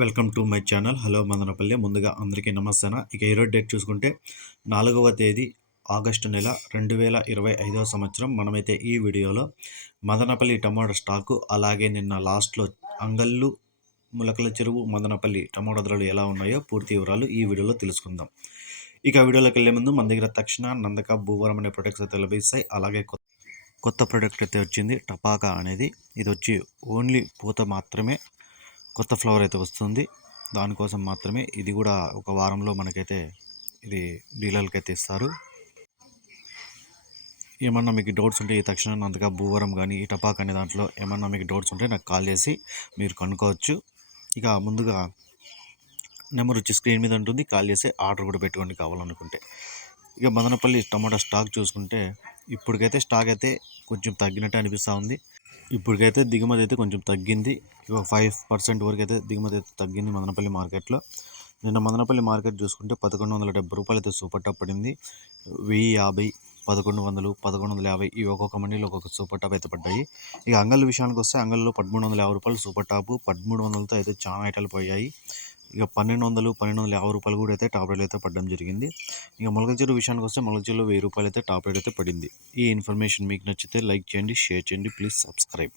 Welcome to my channel. Hello Madanapalle. ముందుగా అందరికీ నమస్తే ఇక ఈరోజు డేట్ చూసుకుంటే నాలుగవ తేదీ ఆగస్టు నెల రెండు వేల ఇరవై ఐదవ సంవత్సరం. మనమైతే ఈ వీడియోలో మదనపల్లి టమాటో స్టాకు అలాగే నిన్న లాస్ట్లో అంగళ్ళు ములకల చెరువు మదనపల్లి టమాటో ధరలు ఎలా ఉన్నాయో పూర్తి వివరాలు ఈ వీడియోలో తెలుసుకుందాం. ఇక వీడియోలోకి వెళ్ళే ముందు మన దగ్గర తక్షణ నందక భూవరం అనే ప్రొడక్ట్స్ అయితే లభిస్తాయి. అలాగే కొత్త కొత్త ప్రోడక్ట్ అయితే వచ్చింది. టపాకా అనేది. ఇది వచ్చి ఓన్లీ పూత మాత్రమే. కొత్త ఫ్లవర్ అయితే వస్తుంది. దానికోసం మాత్రమే ఇది కూడా ఒక వారంలో మనకైతే ఇది డీలర్లకి అయితే ఇస్తారు. ఏమన్నా మీకు డౌట్స్ ఉంటే ఈ తక్షణం అంతగా భూవరం కానీ ఈ టపాక్ అనే దాంట్లో ఏమన్నా మీకు డౌట్స్ ఉంటే నాకు కాల్ చేసి మీరు కనుక్కోవచ్చు. ఇక ముందుగా నెంబర్ వచ్చి స్క్రీన్ మీద ఉంటుంది. కాల్ చేసి ఆర్డర్ కూడా పెట్టుకోండి కావాలనుకుంటే. ఇక మదనపల్లి టమాటా స్టాక్ చూసుకుంటే ఇప్పటికైతే స్టాక్ అయితే కొంచెం తగ్గినట్టు అనిపిస్తూ ఉంది. ఇప్పటికైతే దిగుమతి అయితే కొంచెం తగ్గింది. ఒక ఫైవ్ పర్సెంట్ వరకు అయితే దిగుమతి అయితే తగ్గింది మదనపల్లి మార్కెట్లో. నిన్న మదనపల్లి మార్కెట్ చూసుకుంటే పదకొండు వందల డెబ్బై రూపాయలు అయితే సూపర్ టాప్ పడింది. వెయ్యి యాభై పదకొండు వందలు పదకొండు వందల యాభై ఇవి ఒక్కొక్క మండీలో ఒక్కొక్క సూపర్ టాప్ అయితే పడ్డాయి. ఇక అంగల్ విషయానికి వస్తే అంగల్లో పదమూడు వందల యాభై రూపాయలు సూపర్ టాప్ పదమూడు వందలతో అయితే చాలా ఐటాలు పోయాయి. ఇక పన్నెండు వందలు పన్నెండు వందల యాభై రూపాయలు కూడా అయితే టాప్ రేట్ అయితే పడడం జరిగింది. ఇక మొలకచీరు విషయానికి వస్తే మొలకచీరులో వెయ్యి రూపాయలు అయితే టాప్ రేట్ అయితే పడింది. ఈ ఇన్ఫర్మేషన్ మీకు నచ్చితే లైక్ చేయండి షేర్ చేయండి ప్లీజ్ సబ్స్క్రైబ్.